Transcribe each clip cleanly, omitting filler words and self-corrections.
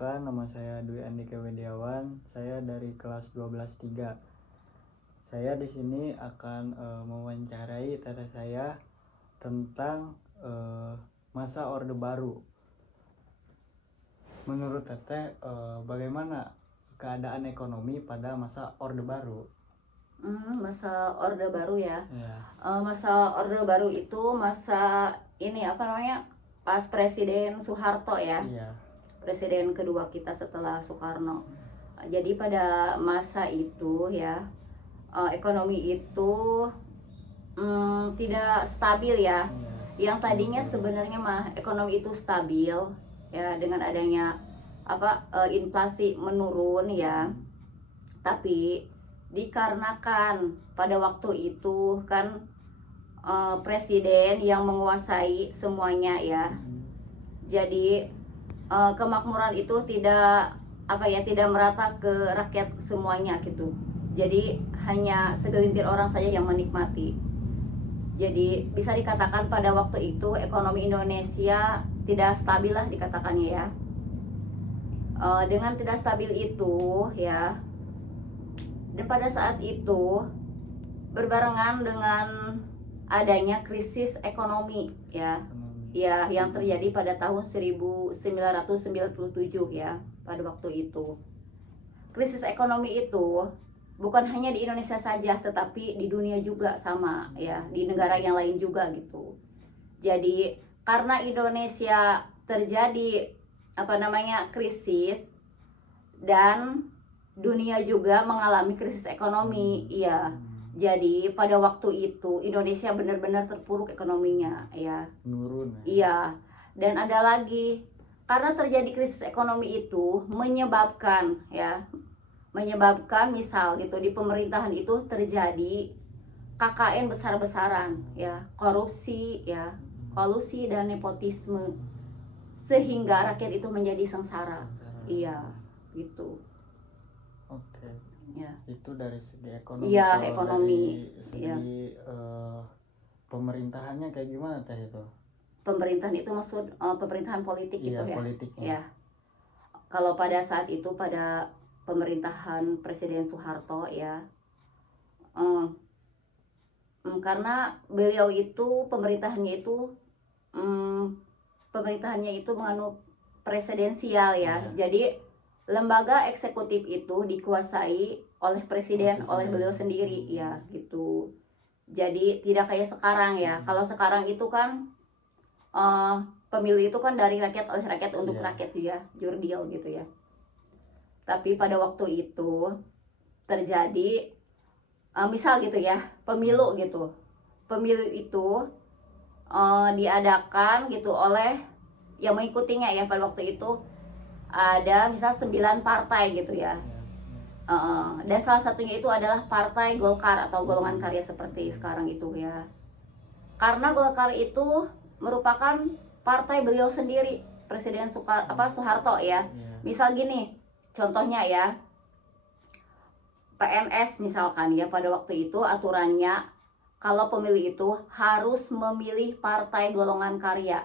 Perkenalkan, nama saya Dwi Andika Widiawan. Saya dari kelas 12-3. Saya di sini akan mewawancarai teteh saya tentang masa Orde Baru. Menurut teteh, bagaimana keadaan ekonomi pada masa Orde Baru? Masa Orde Baru ya. Ya. Masa Orde Baru itu masa ini pas Presiden Soeharto ya. Iya. Presiden kedua kita setelah Soekarno. Jadi pada masa itu ya, ekonomi itu tidak stabil ya. Yang tadinya sebenarnya ekonomi itu stabil ya, dengan adanya inflasi menurun ya. Tapi dikarenakan pada waktu itu kan presiden yang menguasai semuanya ya. Jadi kemakmuran itu tidak merata ke rakyat semuanya gitu. Jadi hanya segelintir orang saja yang menikmati. Jadi bisa dikatakan pada waktu itu ekonomi Indonesia tidak stabil lah dikatakannya ya. Dengan tidak stabil itu ya, dan pada saat itu berbarengan dengan adanya krisis ekonomi ya. Ya, yang terjadi pada tahun 1997 ya, pada waktu itu. Krisis ekonomi itu bukan hanya di Indonesia saja, tetapi di dunia juga sama ya, di negara yang lain juga gitu. Jadi karena Indonesia terjadi krisis dan dunia juga mengalami krisis ekonomi ya. Jadi pada waktu itu Indonesia benar-benar terpuruk ekonominya ya. Menurun. Iya. Dan ada lagi, karena terjadi krisis ekonomi itu menyebabkan misal gitu di pemerintahan itu terjadi KKN besar-besaran ya, korupsi ya, kolusi dan nepotisme, sehingga rakyat itu menjadi sengsara. Iya, gitu. Oke. Ya. Itu dari segi ekonomi. Iya, Kalau ekonomi. dari segi pemerintahannya kayak gimana teh itu? Pemerintahan itu maksud pemerintahan politik gitu ya. Politiknya. Ya. Kalau pada saat itu pada pemerintahan Presiden Soeharto ya, karena beliau itu pemerintahannya itu menganut presidensial ya. Jadi lembaga eksekutif itu dikuasai oleh presiden, oleh beliau sendiri ya gitu. Jadi tidak kayak sekarang ya. Kalau sekarang itu kan pemilu itu kan dari rakyat, oleh rakyat, untuk rakyat ya, jurdil gitu ya. Tapi pada waktu itu terjadi misal gitu ya, pemilu gitu. Pemilu itu diadakan gitu oleh yang mengikutinya ya. Pada waktu itu ada misal 9 partai gitu ya. Dan salah satunya itu adalah Partai Golkar atau Golongan Karya seperti sekarang itu ya. Karena Golkar itu merupakan partai beliau sendiri, Presiden Soeharto ya. Misal gini, contohnya ya, PNS misalkan ya, pada waktu itu aturannya kalau pemilih itu harus memilih Partai Golongan Karya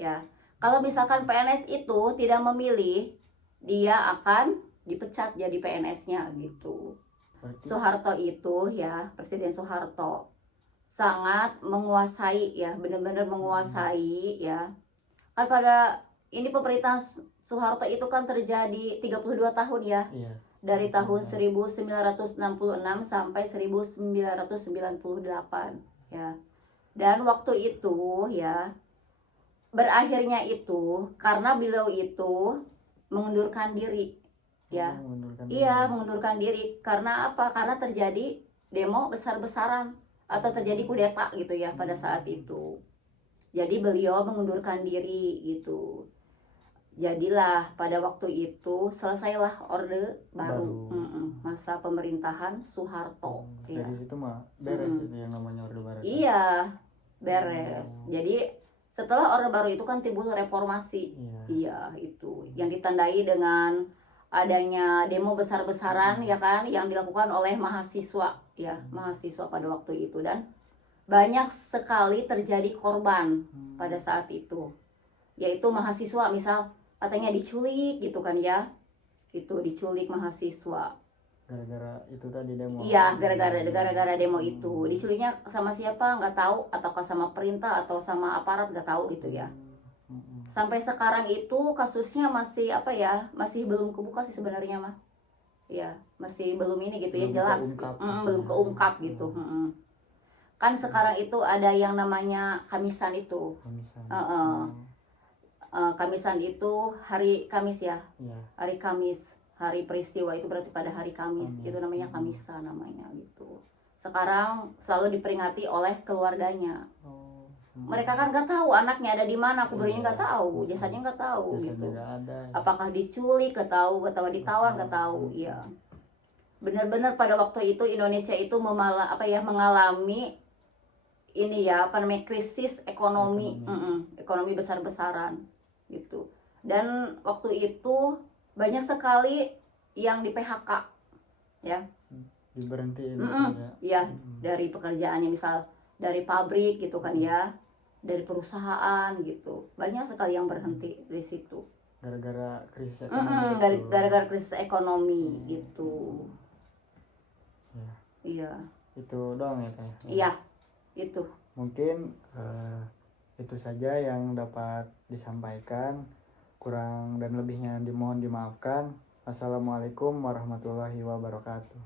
ya. Kalau misalkan PNS itu tidak memilih, dia akan dipecat jadi PNS-nya gitu. Soeharto itu ya, Presiden Soeharto sangat menguasai ya, benar-benar menguasai ya. Kan pada ini pemerintahan Soeharto itu kan terjadi 32 tahun ya. Dari tahun 1966 sampai 1998 ya. Dan waktu itu ya, berakhirnya itu karena beliau itu mengundurkan diri ya. Mengundurkan diri karena apa? Karena terjadi demo besar-besaran atau terjadi kudeta gitu ya pada saat itu. Jadi beliau mengundurkan diri gitu. Jadilah pada waktu itu selesailah Orde Baru. Masa pemerintahan Soeharto. Dari situ mah beres itu yang namanya Orde Baru. Iya, beres. Jadi setelah Orde Baru itu kan timbul reformasi. Iya, itu yang ditandai dengan adanya demo besar-besaran ya kan, yang dilakukan oleh mahasiswa ya, mahasiswa pada waktu itu. Dan banyak sekali terjadi korban pada saat itu, yaitu mahasiswa misal katanya diculik gitu kan ya, itu diculik mahasiswa. Gara-gara itu tadi demo. Iya, gara-gara demo itu. Diculiknya sama siapa nggak tahu, ataukah sama perintah atau sama aparat nggak tahu gitu ya. Sampai sekarang itu kasusnya masih apa ya, masih belum kebuka sih sebenarnya mah. Ya, masih belum ini gitu ya, Belum jelas. keungkap gitu Belum ya. keungkap gitu. Kan sekarang itu ada yang namanya Kamisan itu. Kamisan itu hari Kamis ya. Iya. Hari Kamis, hari peristiwa itu berarti pada hari Kamis. Itu namanya Kamisa namanya gitu. Sekarang selalu diperingati oleh keluarganya. Mereka kan nggak tahu anaknya ada di mana, kuburnya nggak tahu, jasadnya nggak tahu Jasadnya gitu. nggak ada. Apakah diculik, nggak tahu, atau ditawan, nggak tahu. Iya. Benar-benar pada waktu itu Indonesia itu mengalami ini ya, apa namanya, krisis ekonomi. Ekonomi besar-besaran gitu. Dan waktu itu banyak sekali yang di PHK ya. Diberhentiin ya. Dari pekerjaannya, misal dari pabrik gitu kan ya, dari perusahaan gitu, banyak sekali yang berhenti di situ gara-gara krisis ekonomi. Gara-gara krisis ekonomi gitu ya. Iya, itu doang ya Teh? Iya, itu mungkin itu saja yang dapat disampaikan. Kurang dan lebihnya dimohon dimaafkan. Assalamualaikum warahmatullahi wabarakatuh.